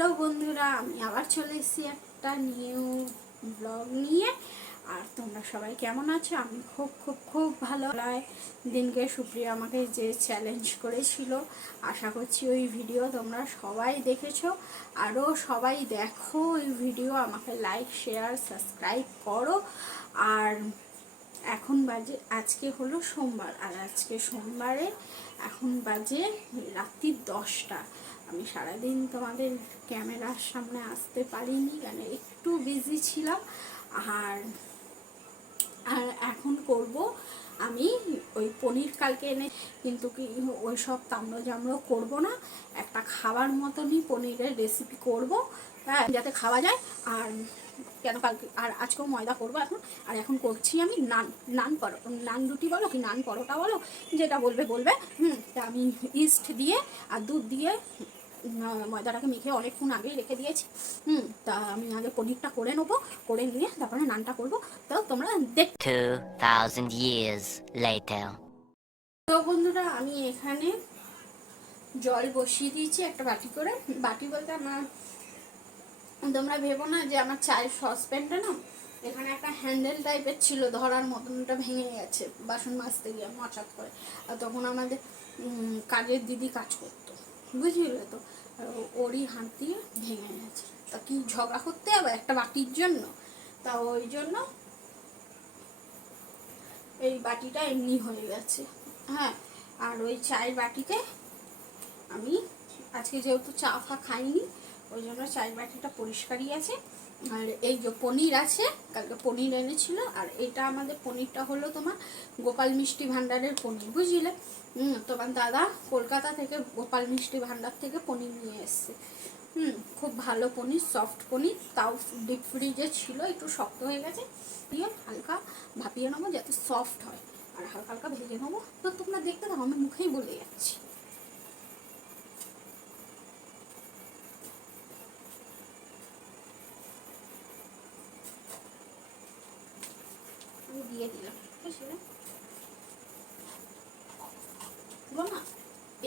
Hello বন্ধুরা, আমি আবার চলে এসেছি একটা নিউ ব্লগ নিয়ে। আর তোমরা সবাই কেমন আছো? আমি খুব খুব খুব ভালো। দিনকে সুপ্রিয়া আমাকে যে চ্যালেঞ্জ করেছিল, আশা করছি ওই ভিডিও তোমরা সবাই দেখেছ। আরও সবাই দেখো ওই ভিডিও আমাকে লাইক শেয়ার সাবস্ক্রাইব করো। আর এখন বাজে, আজকে হলো সোমবার। আর আজকে সোমবারে এখন বাজে রাত্রি দশটা। আমি সারাদিন তোমাদের ক্যামেরার সামনে আসতে পারিনি কেন একটু বিজি ছিলাম। আর আর এখন করব আমি ওই পনির কালকে এনে, কিন্তু কি ওই সব তাম্র জামড়ো করব না। একটা খাবার মতনই পনিরের রেসিপি করব হ্যাঁ যাতে খাওয়া যায়। আর কেন কালকে, আর আজকেও ময়দা করব এখন। আর এখন করছি আমি নান নান পরো, নান রুটি বলো কি নান পরোটা বলো, যেটা বলবে বলবে। হুম, তা আমি ইস্ট দিয়ে আর দুধ দিয়ে ময়দাটাকে মেখে অনেকক্ষণ আগেই রেখে দিয়েছি। হুম তা আমি আগে পনিরটা করে নেব করে নিয়ে তারপরে নানটা করব। তো তোমরা দেখ 2,000 years later. তো বন্ধুরা আমি এখানে জল বসিয়ে দিয়েছি একটা বাটি করে। বাটি বলতে আমার তোমরা ভেবো না যে আমার চায়ের সসপ্যানটা না এখানে একটা হ্যান্ডেল টাইপের ছিল ধরার মতন ওটা ভেঙে গেছে বাসন মাজতে গিয়ে মচাত করে। আর তখন আমাদের কাজের দিদি কাজ করতো। বুঝলে তো? ওরই হাত দিয়ে ভেঙে গেছে। তা কি ঝগড়া করতে হবে একটা বাটির জন্য? তা ওই জন্য এই বাটিটা এমনি হয়ে গেছে। হ্যাঁ আর ওই চায়ের বাটিতে আমি আজকে যেহেতু চা ফা খাইনি, ওই জন্য চায়ের বাটিটা পরিষ্কারই আছে। আর এই যে পনির আছে, কালকে পনির এনেছিল, আর এটা আমাদের পনিরটা হলো তোমার গোপাল মিষ্টি ভাণ্ডারের পনির, বুঝলে? তোমার দাদা কলকাতা থেকে গোপাল মিষ্টি ভাণ্ডার থেকে পনির নিয়ে এসছে। হুম, খুব ভালো পনির সফট পনির, তাও ডিপ ফ্রিজে ছিল, একটু শক্ত হয়ে গেছে। দিয়ে হালকা ভাপিয়ে নেব যাতে সফট হয়, আর হালকা হালকা ভেজে নেব। তো তোমরা দেখতে থাকো, আমি মুখেই বলে যাচ্ছি আমি দিয়ে দিলাম বুঝলে বলো না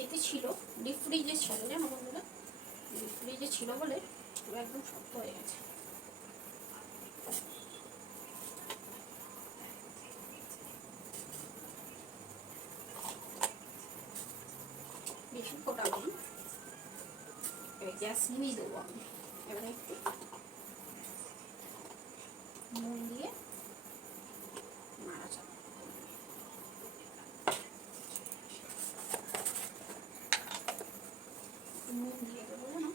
এতে ছিল ডিপ ফ্রিজে ছিল জানো বন্ধুরা ডিপ ফ্রিজে ছিল বলে পুরো একদম শক্ত হয়ে গেছে বেশি ফোটাবো না গ্যাস নিয়ে দেবো আমি এবার একটু নুন দিয়ে নাড়াচাড়া নুন দিয়ে দেবো না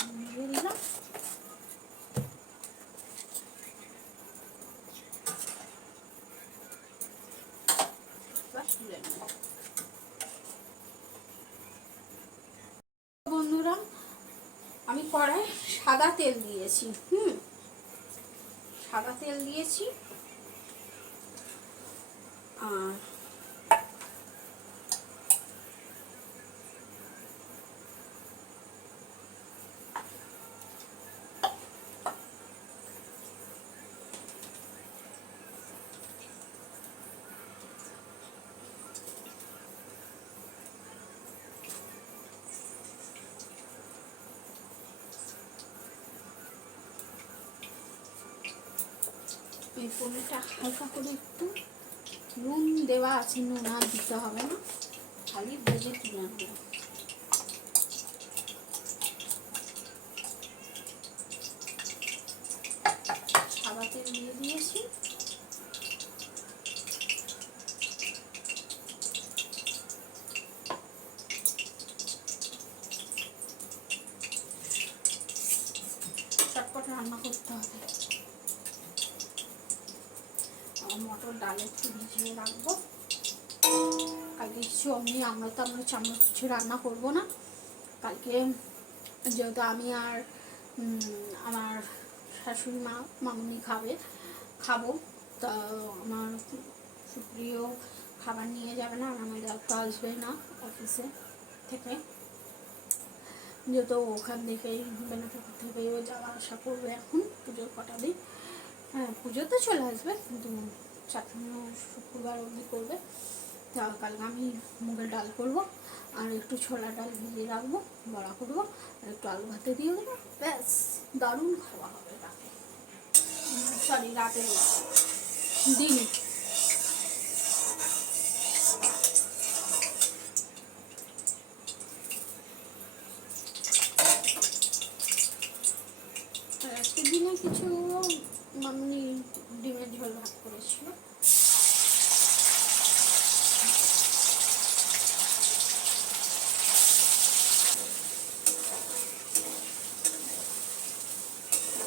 নুন দিয়ে দিলাম এবার বন্ধুরা আমি কড়াই সাদা তেল দিয়েছি হুম? সাদা তেল দিয়েছি আর এই পনিরটা হালকা করে একটু নুন দেওয়া আছে, নুন আর দিতে হবে না। খালি ভেজে তুলে আনব সাদা তেল দিয়ে দিয়েছি চটপট রান্না করতে হবে আর মটর ডাল একটু ভিজিয়ে রাখব। কালকে কিছু অমনি আমরা তো আমরা চামচ কিছু রান্না করব না। কালকে যেহেতু আমি আর আমার শাশুড়ি মা, মামনি খাবে, খাব, তা আমার সুপ্রিয় খাবার নিয়ে যাবে না, আর আমাদের তো আসবে না অফিসে থেকে। যেহেতু ওখান থেকেই বেনাপুকুর থেকেই ও যাওয়া আসা করবে এখন, পুজোর কটা দিন। হ্যাঁ পুজো তো চলে আসবে কিন্তু শুক্রবার অবধি করবে। কালকে আমি মুগের ডাল করব আর একটু ছোলা ডাল ভিজিয়ে রাখব, বড়া করব আর একটু আলু ভাতে দিয়ে দেবো। ব্যাস, দারুণ খাওয়া হবে রাতে। সরি রাতে দিনে আর আজকের দিনে কিছু মামনি ডিমের ঝোল ভাত করেছিল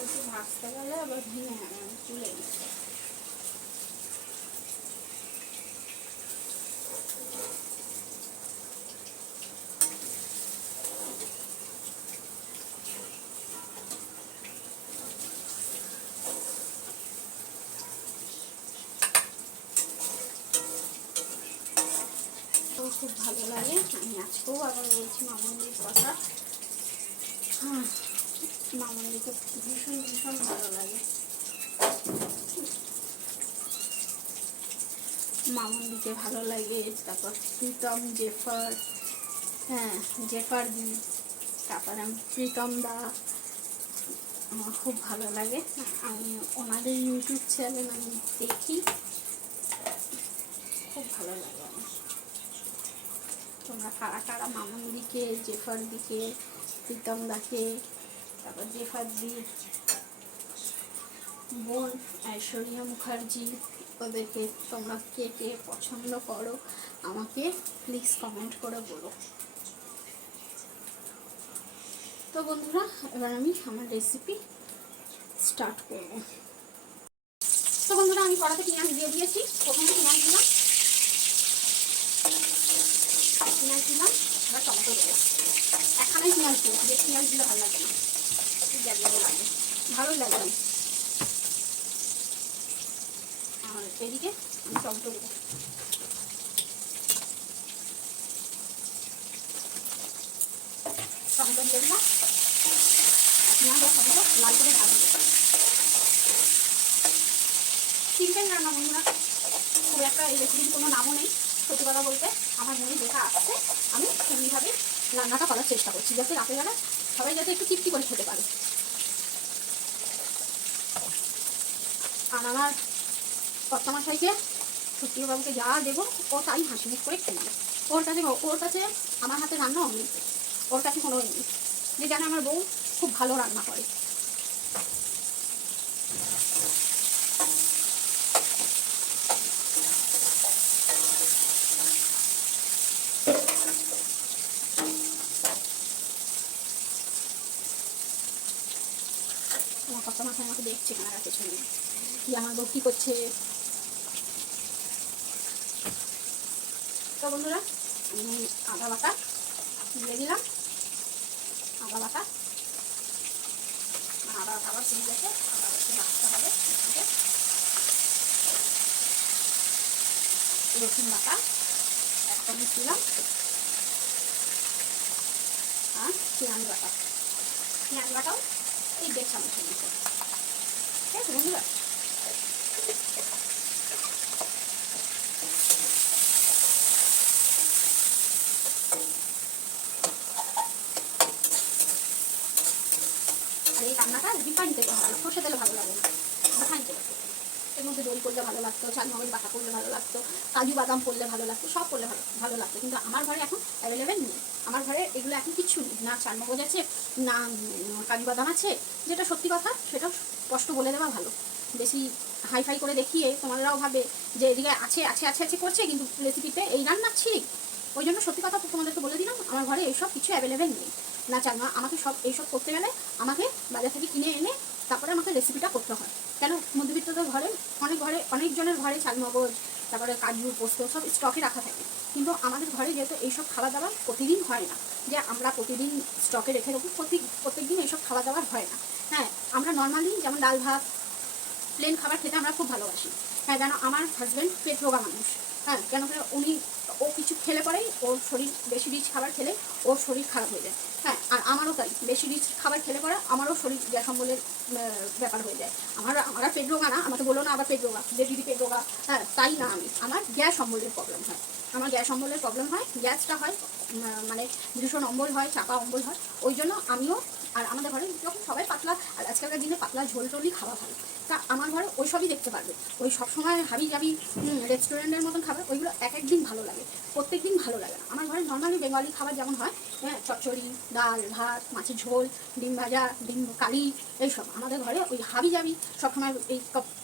একটু ভাজতে গেলে আবার ভেঙে যাবে আমি চলে গেছে আমার খুব ভালো লাগে। আমি আজকেও আবার বলছি মামন্দির কথা। হ্যাঁ মামন্দিকে ভীষণ ভীষণ ভালো লাগে। মামন্দিকে ভালো লাগে, তারপর প্রীতম, জেফার হ্যাঁ জেফার দি তারপর আমি প্রীতম দা। আমার খুব ভালো লাগে। আমি ওনাদের ইউটিউব চ্যানেল আমি দেখি। খুব ভালো লাগে আমার। তোমরা কারা কারা মামুন দিকে জেফার দিকে প্রীতম দাকে তারপর জেফার দি বোন ঐশ্বরিয়া মুখার্জি, ওদেরকে তোমরা কে কে পছন্দ করো, আমাকে প্লিজ কমেন্ট করে বলো। তো বন্ধুরা, এবার আমি আমার রেসিপি স্টার্ট করব। তো বন্ধুরা, আমি কড়াতে পেঁয়াজ দিয়ে দিয়েছি। প্রথমে পেঁয়াজ দিলাম পেঁয়াজ দিলাম, এবার টমেটো দেবো একখানাই পেঁয়াজ দিলাম বেশ পেঁয়াজ দিলে ভালো লাগে না। জ্যাব লাগে। ভালোই লাগে এদিকে আমি টমেটো দেবো টমেটো দিয়ে দিলাম। লাল করে ভাজবো সিম্পল রান্না বন্ধুরা, খুব একটা এই রেসিপির কোনো নামও নেই। সত্যি কথা বলতে আমার মনে দেখা আসছে আমি সেমনিভাবে রান্নাটা করার চেষ্টা করছি, যাতে রাতেরবেলা সবাই যাতে একটু তৃপ্তি করে খেতে পারে। আর আমার কর্তামশাইকে সত্যিবাবুকে যা দেবো, ও তাই হাসি মুখ করে খেয়ে ওর কাছে ওর কাছে আমার হাতে রান্না অমৃত ওর কাছে কোনো নেই। যে জানে আমার বউ খুব ভালো রান্না করে আমার কত ক্যামেরার পেছনে। কি আমার বউ করছে? তো বন্ধুরা, আমি আদা বাটা দিয়ে দিলাম। আদা বাটা। আদা বাটা আবার দিয়ে গেছে আদা একটু বাটতে হবে। রসুন বাটা এক চামচ দিলাম। আর পেঁয়াজ বাটা। পেঁয়াজ বাটাও এই দেড় ঠিক আছে বন্ধুরা এই রান্নাটা রিফাইন তেলে হবে সর্ষে তেলে ভালো লাগে না। রিফাইন এর মধ্যে দই পড়লে ভালো লাগতো চালমগজ বাটা পড়লে ভালো লাগতো, কাজু বাদাম পড়লে ভালো লাগতো, সব পড়লে ভালো ভালো লাগতো। কিন্তু আমার ঘরে এখন অ্যাভেলেবেল নেই। আমার ঘরে এগুলো এখন কিচ্ছু নেই। না চালমগজ আছে, না কাজু বাদাম আছে। যেটা সত্যি কথা সেটা স্পষ্ট বলে দেওয়া ভালো। বেশি হাইফাই করে দেখিয়ে তোমাদেরাও ভাবে যে এদিকে আছে আছে আছে আছে করছে, কিন্তু রেসিপিতে এই রান্না ঠিক ওই জন্য সত্যি কথা তোমাদেরকে বলে দিলাম, আমার ঘরে এইসব কিছু অ্যাভেলেবেল নেই। না চালমা আমাকে সব এইসব করতে গেলে আমাকে বাজার থেকে কিনে এনে তারপরে আমাকে রেসিপিটা করতে হয়। কেন? মধ্যবিত্তদের ঘরে, অনেক ঘরে অনেকজনের ঘরে চালমগজ তারপরে কাজু পোস্ত, সব স্টকে রাখা থাকে। কিন্তু আমাদের ঘরে যেহেতু এইসব খাওয়া দাবার প্রতিদিন হয় না, যে আমরা প্রতিদিন স্টকে রেখে রাখি, প্রতি প্রত্যেকদিন এইসব খাওয়া দাবার হয় না। হ্যাঁ আমরা নর্মালি যেমন ডাল, ভাত প্লেন খাবার খেতে আমরা খুব ভালোবাসি। হ্যাঁ কেন আমার হাজব্যান্ড পেট রোগা মানুষ। হ্যাঁ কেন উনি ও কিছু খেলে পরেই ওর শরীর, বেশি রিচ খাবার খেলে ওর শরীর খারাপ হয়ে যায়। হ্যাঁ আর আমারও তাই, বেশি রিচ খাবার খেলে পরে আমারও শরীর গ্যাস অম্বলের ব্যাপার হয়ে যায়। আমার আমার পেট রোগা না, আমাকে বলো না আবার পেট রোগা, যে দিদি পেট রোগা হ্যাঁ তাই না আমি। আমার গ্যাস অম্বলের প্রবলেম হয়। আমার গ্যাস অম্বলের প্রবলেম হয়, গ্যাসটা হয় মানে ভীষণ অম্বল হয়, চাপা অম্বল হয়। ওই জন্য আমিও আর আমাদের ঘরে যখন সবাই পাতলা, আর আজকালকার দিনে পাতলা ঝোল টোলই খাওয়া ভালো। তা আমার ঘরে ওই সবই দেখতে পারবে। ওই সবসময় হাবি জাবি রেস্টুরেন্টের মতন খাবার, ওইগুলো এক এক দিন ভালো লাগে। প্রত্যেক দিন ভালো লাগে আমার ঘরে নর্মালি বেঙ্গলি খাবার যেমন হয় হ্যাঁ চচ্চড়ি, ডাল, ভাত, মাছের ঝোল, ডিম ভাজা, ডিম কারি, এইসব। আমাদের ঘরে ওই হাবি জাবি, সবসময় এই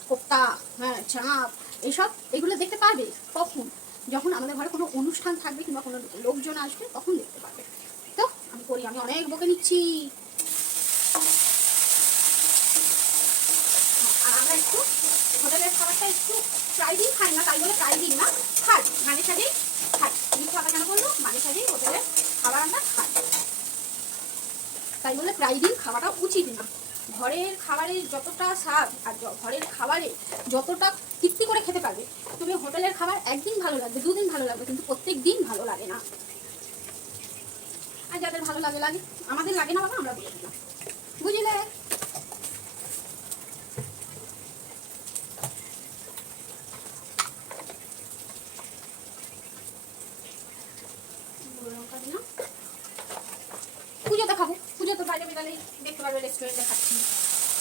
কোপ্তা হ্যাঁ চাপ, এইসব এগুলো দেখতে পারবে কখন? যখন আমাদের ঘরে কোনো অনুষ্ঠান থাকবে কিংবা কোনো লোকজন আসবে, তখন দেখতে পারবে। তো আমি করি, আমি অনেক বকে নিচ্ছি আর আমরা একটু হোটেলের একটু প্রায় দিন খাই না, তাই বলে প্রায় দিন না। খাই মাঝে সাঝেই খাই। তুমি খাবার কেন বলল মাঝে সাঝেই হোটেলের খাবার আমরা খাই। তাই বলে প্রায় দিন খাওয়াটা উচিত না। ঘরের খাবারের যতটা স্বাদ আর ঘরের খাবারে যতটা তৃপ্তি করে খেতে পারবে, তুমি হোটেলের খাবার একদিন ভালো লাগবে, দুদিন ভালো লাগবে, কিন্তু প্রত্যেক দিন ভালো লাগে না। আর যাদের ভালো লাগে লাগে, আমাদের লাগে না বাবা, আমরা বলে দিলাম। বুঝলে গুঁড়ো লঙ্কা দিলাম পুজোতে খাব পুজোতে বাইরে দেখতে পারবে রেস্টুরেন্টে খাচ্ছি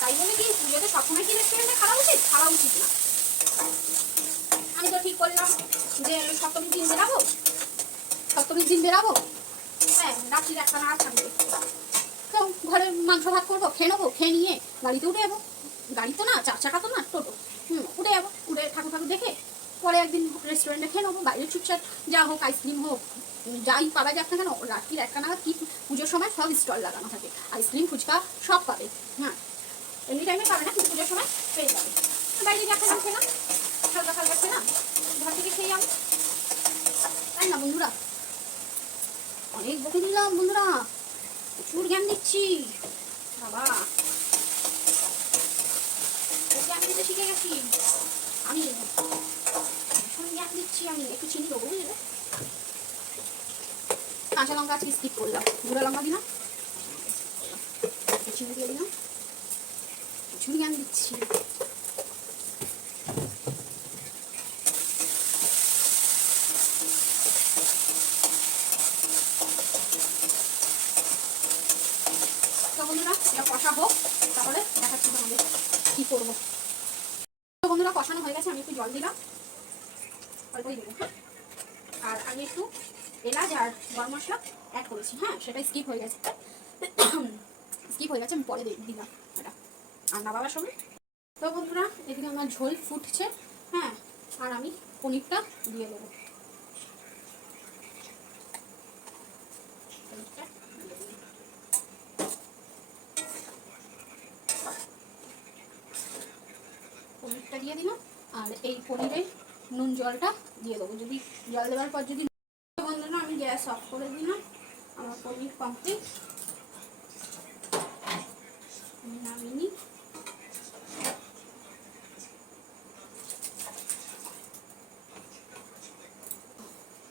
তাই বলে কি, পুজোতে সবসময় কি রেস্টুরেন্টে খাওয়া উচিত? খাওয়া উচিত না। আমি তো ঠিক করলাম যে সপ্তমীর দিন বেরাবো? সপ্তমীর দিন বেরাবো? হ্যাঁ রাত্রির একটা না থাকবে তো ঘরে মাংস ভাত করব, খেয়ে নেব, খেয়ে নিয়ে গাড়িতে উঠে যাব। গাড়ি তো না, চার চাকা তো না, টোটো। হুম, উঠে যাব। উঠে ঠাকুর ঠাকুর দেখে পরে একদিন রেস্টুরেন্টে খেয়ে নেব, বাইরে চুপচাপ যা হোক আইসক্রিম হোক, যাই পাওয়া যাক না কেন, রাত্রির একটা নাগাদ কি পুজোর সময় সব স্টল লাগানো থাকে। আইসক্রিম ফুচকা সব পাবে হ্যাঁ। এমনি টাইমে পাবে না, কিন্তু পুজোর সময় পেয়ে যাবে। বাইরে যা খেলাম খেলাম। হালকা হালকা খেলাম, ঘর থেকে খেয়ে যাব তাই না বন্ধুরা? অনেক বকে দিলাম বন্ধুরা। প্রচুর জ্ঞান দিচ্ছি বাবা ওকে আমি দিতে শিখে গেছি আমি ভীষণ জ্ঞান দিচ্ছি আমি একটু চিনি দেবো বুঝলে কাঁচা লঙ্কা আজকে স্কিপ করলাম। গুঁড়ো লঙ্কা দিলাম একটু চিনি দিয়ে দিলাম প্রচুর জ্ঞান দিচ্ছি তো বন্ধুরা এটা কষা হোক তাহলে দেখাচ্ছি তোমাদের কি করব তো বন্ধুরা কষানো হয়ে গেছে আমি একটু জল দিলাম অল্পই দেবো হ্যাঁ? আর আমি একটু এলাচ আর গরম মশলা অ্যাড করেছি হ্যাঁ সেটা স্কিপ হয়ে গেছে। স্কিপ হয়ে গেছে, আমি পরে দিলাম এটা আর নামাবার সময় তো বন্ধুরা, এদিকে আমার ঝোল ফুটছে হ্যাঁ আর আমি পনিরটা দিয়ে দেবো। পনিরটা দিয়ে দিলাম, আর এই পনিরে নুন জলটা দিয়ে দেবো। যদি জল দেওয়ার পর যদি বন্ধুরা, আমি গ্যাস অফ করে দিলাম। আমার পনির কমপ্লিট নিই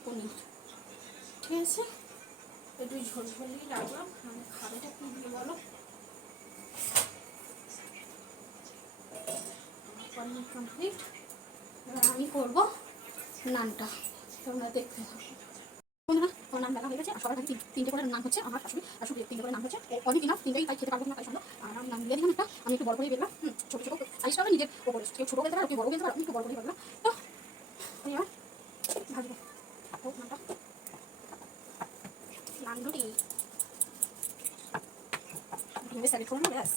পনির ঠিক আছে? একটু ঝোল ঝোলই রাখলাম। আমি খাবারটা কি দিয়ে বলো? পনির কমপ্লিট এবার আমি করব নানটা। তোমরা দেখতে থাকো। নাম দেখা হয়ে গেছে। আর সবার কাছে তিন- তিনটে করে নাম হচ্ছে আমার শাশুড়ি। শাশুড়ি তিনটে করে নাম হচ্ছে অনেক ইনাফ তিনটেই তাই খেতে পারব না তাই সম্ভব আর আমি নাম দিয়ে দিলাম একটা, আমি একটু বড় করে বেরলাম হুম, ছোটো ছোটো সাইজটা নিজের ওপরে। কেউ ছোটো বেলতে পারো, কেউ বড় বেলতে পারো, আমি একটু বড় করে বেরলাম তো, আমি এবার ভাজবো। নানটা নান রুটি করে না, ব্যাস।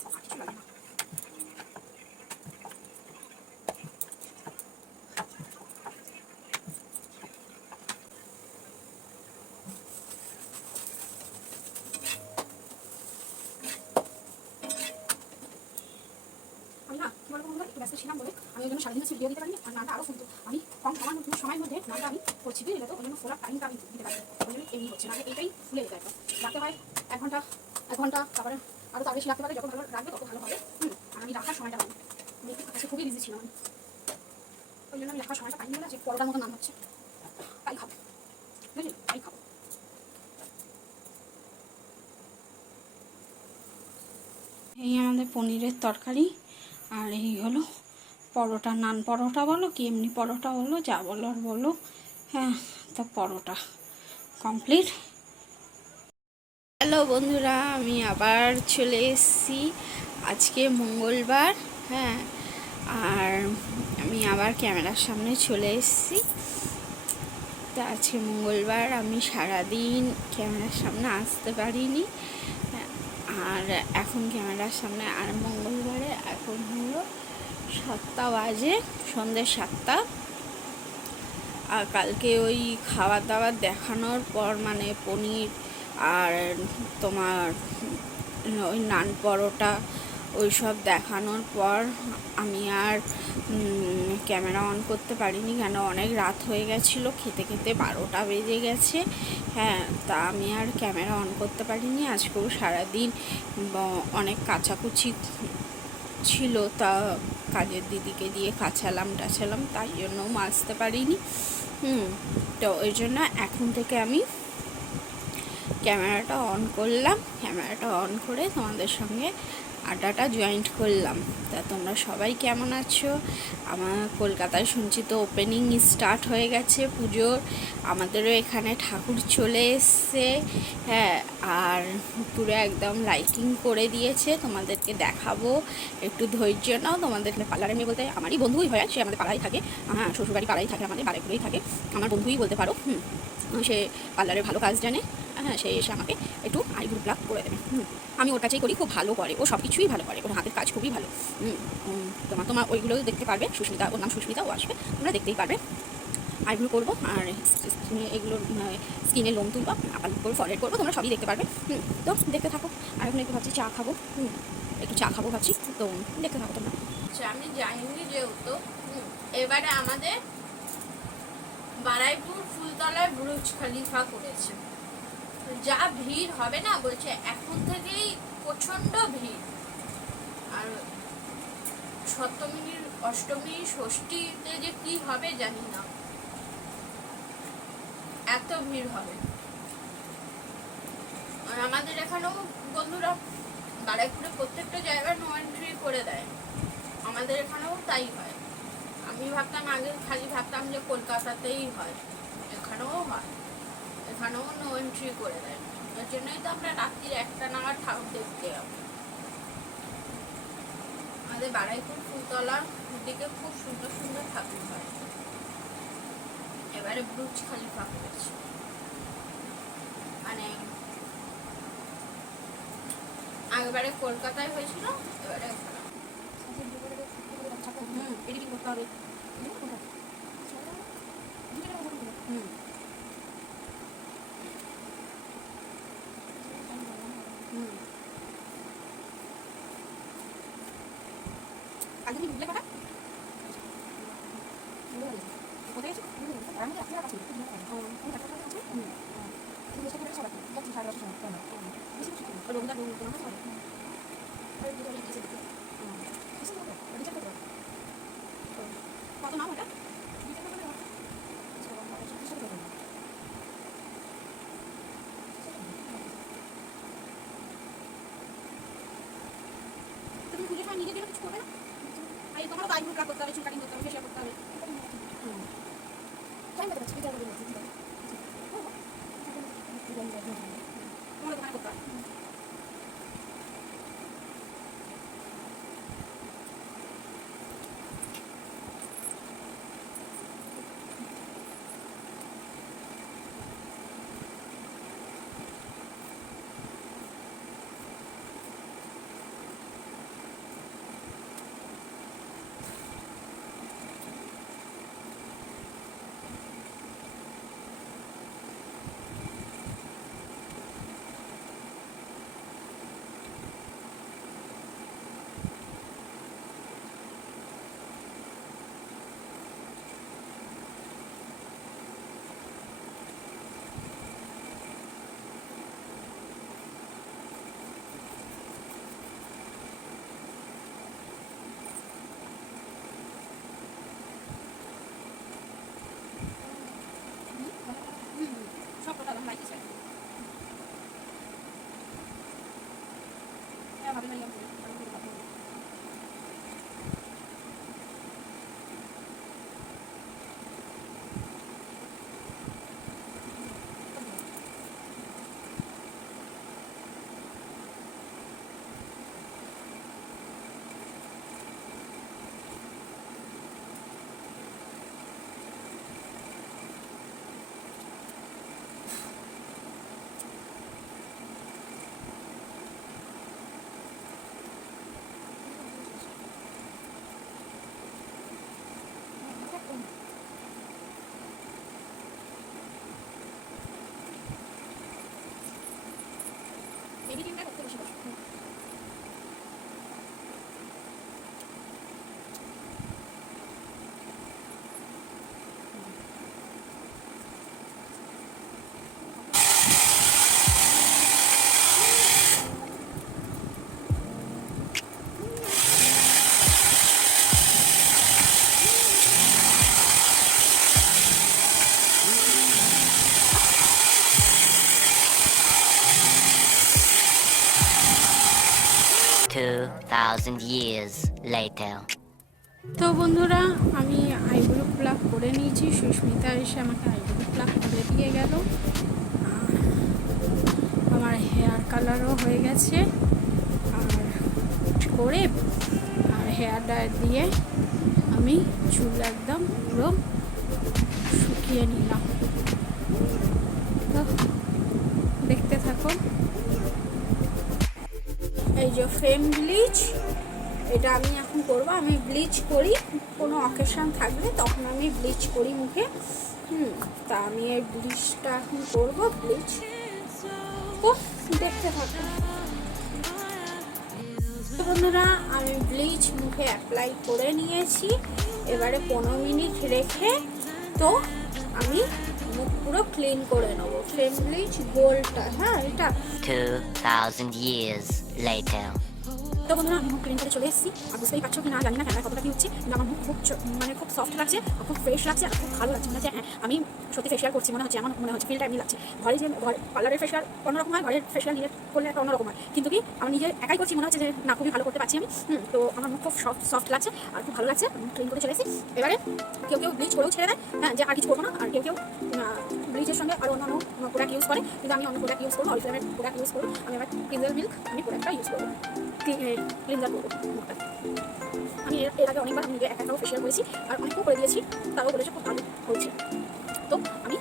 আমি না কি বলব বন্ধুরা, একটু ব্যস্ত ছিলাম বলে আমি ওই জন্য সারাদিন হচ্ছে ভিডিও দিতে পারিনি, আর নামটা আরও ফুলতো আমি কম আমার মধ্যে, সময়ের মধ্যে নামটা আমি করছি, বুঝলে তো? ওই জন্য ফোলার টাইমটা আমি দিতে পারি ওই জন্য এমনি হচ্ছে না এটাই ফুলে যেতে একদম। রাখতে হয় এক ঘণ্টা এক ঘণ্টা, তারপরে আরও তার বেশি রাখতে পারে যত ভালো রাখবে তত ভালো হবে। হুম, আর আমি রাখার সময়টা পাবো আমি কাছে খুবই বিজি ছিলাম আমি। ওই জন্য আমি রাখার সময়টা পাইনি বলে যে পরোটার মতো নাম হচ্ছে। তাই খাব। বুঝলি? তাই খাব। এই আমাদের পনিরের তরকারি। আর এই হলো পরোটা, নান পরোটা বলো কি, এমনি পরোটা বলো, যা বলো আর বলো। হ্যাঁ তা পরোটা কমপ্লিট হ্যালো বন্ধুরা, আমি আবার চলে এসেছি আজকে মঙ্গলবার হ্যাঁ আর আমি আবার ক্যামেরার সামনে চলে এসেছি। তা আজকে মঙ্গলবার, আমি সারাদিন ক্যামেরার সামনে আসতে পারিনি। আর এখন ক্যামেরার সামনে আর মঙ্গলবারে। এখন হলো সাতটা বাজে সন্ধ্যে সাতটা। আর কালকে ওই খাবার দাবার দেখানোর পর মানে পনির আর তোমার ওই নান পরোটা ওই সব দেখানোর পর আমি আর ক্যামেরা অন করতে পারিনি কেন? অনেক রাত হয়ে গেছিল, খেতে খেতে বারোটা বেজে গেছে। হ্যাঁ তা আমি আর ক্যামেরা অন করতে পারিনি। আজকেও সারাদিন অনেক কাচাকুচি ছিল, তা কাজের দিদিকে দিয়ে কাছালাম টাছালাম তাই জন্য মাজতে পারিনি। হুম, তো ওই জন্য এখন থেকে আমি ক্যামেরাটা অন করলাম। ক্যামেরাটা অন করে তোমাদের সঙ্গে আড্ডাটা জয়েন্ট করলাম। তা তোমরা সবাই কেমন আছো? আমার কলকাতায় শুনছি তো ওপেনিং স্টার্ট হয়ে গেছে পুজোর। আমাদেরও এখানে ঠাকুর চলে এসছে। হ্যাঁ আর পুরো একদম লাইটিং করে দিয়েছে। তোমাদেরকে দেখাবো। একটু ধৈর্য নাও। তোমাদের পার্লারে মেয়ে বলতে আমারই বন্ধুই হয়, সে আমাদের পাড়ায় থাকে। হ্যাঁ শ্বশুরবাড়ি পাড়ায় থাকে, আমাদের বাড়িগুলোই থাকে। আমার বন্ধুই বলতে পারো। হুম, সে পার্লারের ভালো কাজ জানে। হ্যাঁ সে এসে আমাকে একটু আইব্রো প্লাক করে দেবে। আমি ওর কাছেই করি খুব ভালো করে, ও সব কিছুই ভালো করে, ওর হাতের কাজ খুবই ভালো। তোমার তোমার ওইগুলোও দেখতে পারবে, সুস্মিতা, ওর নাম সুস্মিতা ও আসবে, তোমরা দেখতেই পারবে। আইব্রো করব, আর এগুলোর স্কিনে লোম তুলবো আপাল করব ফলের করব, তোমরা সবই দেখতে পারবে। তো দেখতে থাকো, আর এখন একটু ভাবছি চা খাব। একটু চা খাব ভাবছি, তো দেখতে থাকো তোমরা। আচ্ছা আমি যাইনি যেহেতু এবারে আমাদের বারাইপুর ফুলতলায় ব্রুজ খলিফা করেছে। যা ভিড় হবে না, বলছে, এখন থেকেই প্রচণ্ড ভিড়। আর সপ্তমীর, অষ্টমী, ষষ্ঠীতে যে কি হবে জানি না। এত ভিড় হবে। আর আমাদের এখানেও বন্ধুরা বারাইপুরে প্রত্যেকটা জায়গায় নো এন্ট্রি করে দেয়। আমাদের এখানেও তাই হয়। আমি ভাবতাম, আগে খালি ভাবতাম যে কলকাতাতেই হয়। এখানেও হয়। এখানেও নো এন্ট্রি করে দেয়। এর জন্যই তো আমরা রাত্রির একটা নাগাদ ঠাকুর দেখতে যাব। আমাদের বারাইপুর ফুলতলার দিকে খুব সুন্দর সুন্দর ঠাকুর হয়। এবারে ব্রুজ খালি খালিফা করেছে। মানে আগেবারে কলকাতায় হয়েছিল, এবারে হুম এডিটিং করতে হবে? হুম আগে তুমি বুঝলে কটা কোথায় গেছো Thank you, sir. Maybe you can 2,000 years later. তো বন্ধুরা আমি আইব্রো প্লাক করে নিয়েছি। সুস্মিতা এসে আমাকে আইব্রো প্লাক করে দিয়ে গেল। আমার হেয়ার কালারও হয়ে গেছে। আর করে আর হেয়ার ডায়ার দিয়ে আমি চুল একদম পুরো শুকিয়ে নিলাম। ফ্রেম ব্লিচ, এটা আমি এখন করব। আমি ব্লিচ করি, কোনো অকেশান থাকলে তখন আমি ব্লিচ করি মুখে। হুম, তা আমি এই ব্লিচটা এখন করব, ব্লিচ। তো দেখতে থাকো। বন্ধুরা, আমি ব্লিচ মুখে অ্যাপ্লাই করে নিয়েছি। এবারে পনেরো মিনিট রেখে তো আমি পুরো ক্লিন করে নেব। ফ্রেম ব্লিচ গোলটা হ্যাঁ এটা। 2,000 years later. তো বন্ধুরা আমি মুখ ক্লিন করে চলে এসেছি আর বুঝতেই পারছ কি না জানি না ক্যামেরা কতটা কি হচ্ছে কিন্তু আমার মুখ খুব মানে খুব সফট লাগছে খুব ফ্রেশ লাগছে আর খুব ভালো লাগছে। মনে হচ্ছে হ্যাঁ আমি সত্যি ফেশিয়াল করছি মনে হচ্ছে আমার মনে হচ্ছে ফিলটা এমনি লাগছে। ঘরে যে ঘরে পার্লারের ফেশিয়াল অন্যরকম হয় ঘরের ফেশিয়াল নিজে করলে একটা অন্যরকম হয়। কিন্তু কি আমি নিজে একাই করছি মনে হচ্ছে যে না খুবই ভালো করতে পারছি আমি। তো আমার মুখ খুব সফট সফট লাগছে আর খুব ভালো লাগছে ক্লিন করে চলে এসেছি। এবারে কেউ কেউ ব্লিচ করেও ছেড়ে দেয় হ্যাঁ যে আর কিছু করব না আর কেউ কেউ ব্লিচের সঙ্গে আরও অন্যান্য প্রোডাক্ট ইউজ করে। কিন্তু আমি অন্য প্রোডাক্ট ইউজ করব অরিফ্লেমের প্রোডাক্ট ইউজ করব। আমি আমার ক্রিজেল মিল্ক আমি প্রোডাক্টটা ইউজ করব। ক্লিনজার করব আমি এর আগে অনেকবার আমি এক একটাও ফেশিয়াল করেছি, আর অনেকও করে দিয়েছি, তারাও বলেছে খুব ভালো হয়েছে। তো আমি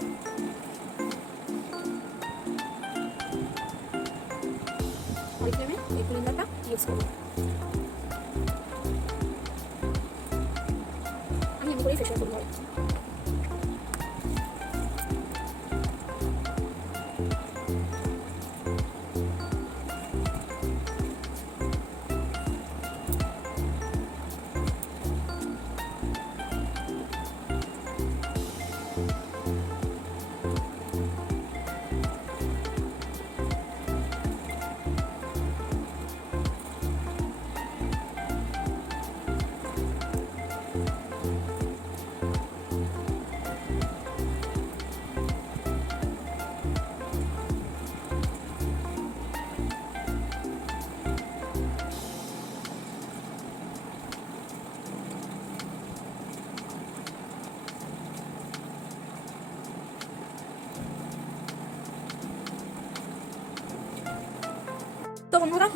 অরিফ্লেমে এই ক্লিনজারটা ইউজ করব। আমি এমনি করেই ফেশিয়াল করব।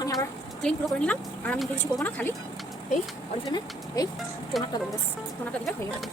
আমি আবার ক্লিন পুরো করে নিলাম। আর আমি কিছু করব না, খালি এই অরিফ্লেমের এই টোনারটা দেবো, ব্যাস। টোনারটা দিলে হয়ে যাবে।